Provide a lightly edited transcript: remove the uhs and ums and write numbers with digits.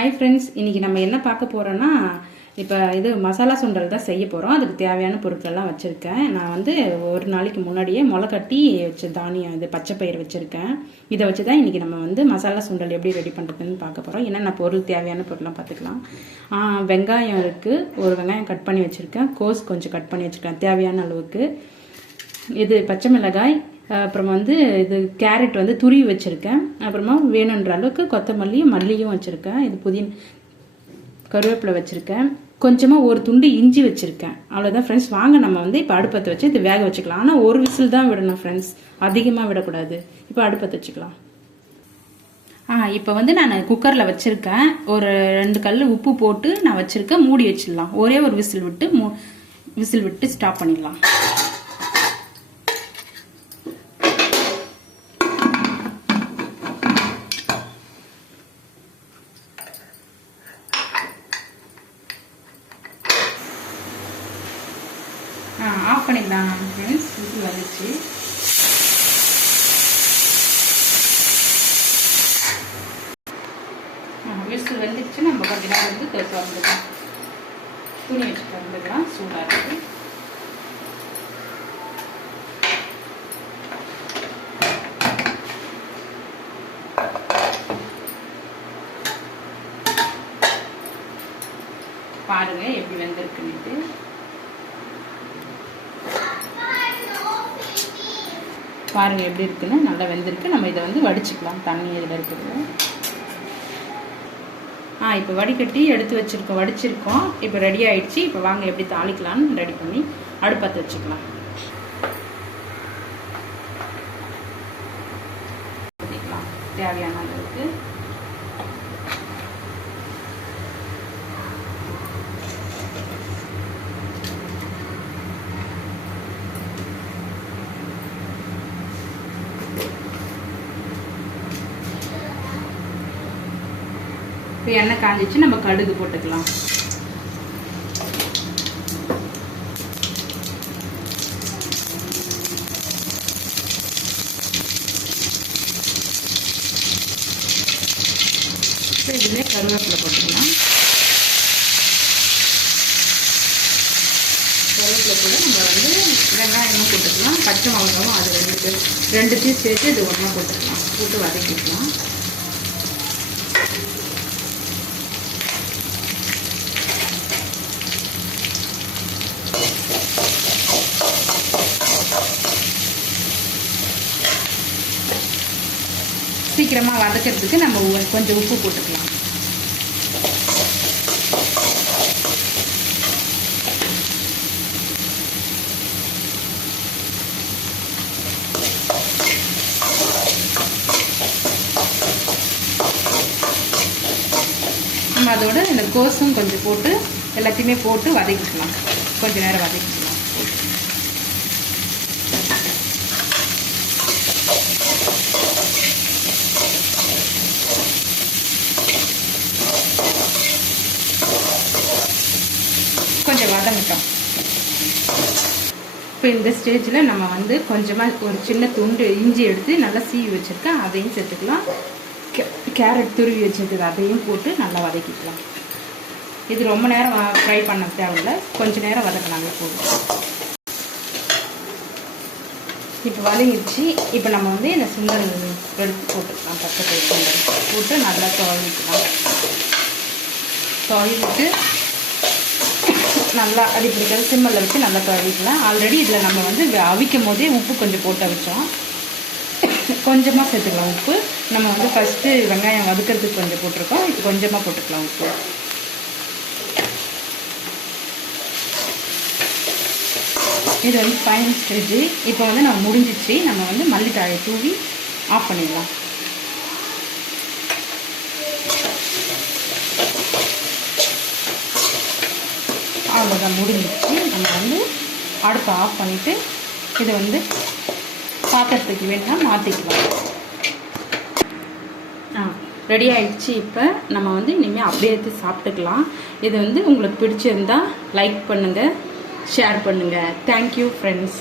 Hi friends, இன்றைக்கி நம்ம என்ன பார்க்க போகிறோன்னா, இப்போ இது மசாலா சுண்டல் தான் செய்ய போகிறோம். அதுக்கு தேவையான பொருட்கள்லாம் வச்சுருக்கேன். நான் வந்து ஒரு நாளைக்கு முன்னாடியே முளை கட்டி வச்ச தானியம் இது பச்சை பயிர் வச்சுருக்கேன். இதை வச்சு தான் இன்றைக்கி நம்ம வந்து மசாலா சுண்டல் எப்படி ரெடி பண்ணுறதுன்னு பார்க்க போகிறோம். என்னென்ன பொருள் தேவையான பொருள்லாம் பார்த்துக்கலாம். வெங்காயம் இருக்குது, ஒரு வெங்காயம் கட் பண்ணி வச்சுருக்கேன். கோஸ் கொஞ்சம் கட் பண்ணி வச்சுருக்கேன் தேவையான அளவுக்கு. இது பச்சை மிளகாய், அப்புறமா வந்து இது கேரட் வந்து துருவி வச்சுருக்கேன். அப்புறமா வேணுன்ற அளவுக்கு கொத்தமல்லி மல்லியும் வச்சுருக்கேன். இது புதினா கருவேப்பிலை வச்சுருக்கேன். கொஞ்சமாக ஒரு துண்டு இஞ்சி வச்சுருக்கேன். அவ்வளோதான் ஃப்ரெண்ட்ஸ். வாங்க நம்ம வந்து இப்போ அடுப்பத்தை வச்சு இது வேக வச்சுக்கலாம். ஆனால் ஒரு விசில் தான் விடணும் ஃப்ரெண்ட்ஸ், அதிகமாக விடக்கூடாது. இப்போ அடுப்பத்தை வச்சுக்கலாம். இப்போ வந்து நான் குக்கரில் வச்சுருக்கேன். ஒரு 2 கல் உப்பு போட்டு நான் வச்சுருக்கேன். மூடி வச்சிடலாம். ஒரே ஒரு விசில் விட்டு ஸ்டாப் பண்ணிடலாம். ஆஃப் பண்ணிடலாம் ஃப்ரெண்ட்ஸ். விசில் வந்துச்சு. விசில் வந்துடுச்சு. நம்ம கொஞ்ச நேரம் வந்து திறந்துக்கலாம். துணி வச்சு திறந்துக்கலாம். சூடாக இருக்குது. பாருங்க எப்படி வெந்திருக்குன்னு. பாருங்க எப்படி இருக்குன்னு. நல்லா வெந்திருக்கு. நம்ம இதை வந்து வடிச்சுக்கலாம். தண்ணி இதில் இருக்குது. இப்போ வடிகட்டி எடுத்து வச்சிருக்கோம், வடிச்சிருக்கோம். இப்போ ரெடி ஆயிடுச்சு. இப்போ வாங்க எப்படி தாளிக்கலாம்னு ரெடி பண்ணி அடுப்பத்தை வச்சுக்கலாம். தேவையான அளவுக்கு இப்போ எண்ணெய் காஞ்சிச்சு. நம்ம கடுகு போட்டுக்கலாம். இதுலேயே கருவேப்பிலை போட்டுக்கலாம். கருவேப்பிலை கூட நம்ம வந்து வெங்காயமும் போட்டுக்கலாம். பச்சை மிளகாவும் அது ரெண்டுத்தையும் சேர்த்து இது ஒன்றா போட்டுக்கலாம். போட்டு வதக்கிக்கலாம். சீக்கிரமா வதக்கிறதுக்கு நம்ம கொஞ்சம் உப்பு போட்டுக்கலாம். நம்ம அதோட இந்த கோஸும் கொஞ்சம் போட்டு எல்லாத்தையுமே போட்டு வதக்கிக்கலாம். கொஞ்ச நேரம் வதக்கிக்கலாம். கொஞ்சம் வதங்கிட்டோம். இப்போ இந்த ஸ்டேஜில் நம்ம வந்து கொஞ்சமாக ஒரு சின்ன துண்டு இஞ்சி எடுத்து நல்லா சீவி வச்சுருக்கேன். அதையும் சேர்த்துக்கலாம். கேரட் துருவி வச்சுருக்குது அதையும் போட்டு நல்லா வதக்கிக்கலாம். இது ரொம்ப நேரம் ஃப்ரை பண்ண தேவையில்லை, கொஞ்சம் நேரம் வதக்கினாங்க போதும். இப்போ வதங்கிடுச்சு. இப்போ நம்ம வந்து இந்த சுண்டல் எடுத்து போட்டுக்கலாம். பச்சை பயிர் சுண்டல் போட்டு நல்லா துவைக்கலாம். துவைவிட்டு நல்லா அடிப்பிடிக்காது சிம்மரில் வச்சு நல்லா துவைக்கலாம். ஆல்ரெடி இதில் நம்ம வந்து அவிக்கும் போதே உப்பு கொஞ்சம் போட்டு அவிச்சோம். கொஞ்சமாக சேர்த்துக்கலாம் உப்பு. நம்ம வந்து ஃபஸ்ட்டு வெங்காயம் வதக்கிறதுக்கு கொஞ்சம் போட்டிருக்கோம். இப்போ கொஞ்சமாக போட்டுக்கலாம் உப்பு. இது வந்து ஃபைனல் ஸ்டேஜ். இப்போ வந்து நம்ம முடிஞ்சிச்சு. நம்ம வந்து மல்லித்தழை தூவி ஆஃப் பண்ணிடலாம். அவ்வளோதான், முடிஞ்சிச்சு. நம்ம வந்து அடுப்பை ஆஃப் பண்ணிவிட்டு இதை வந்து பாத்திரத்துக்கு வேணும்னா மாற்றிக்கலாம். ரெடி ஆயிடுச்சு. இப்போ நம்ம வந்து இனிமேல் அப்படியே எடுத்து சாப்பிட்டுக்கலாம். இது வந்து உங்களுக்கு பிடிச்சிருந்தா லைக் பண்ணுங்கள், ஷேர் பண்ணுங்கள். Thank you friends.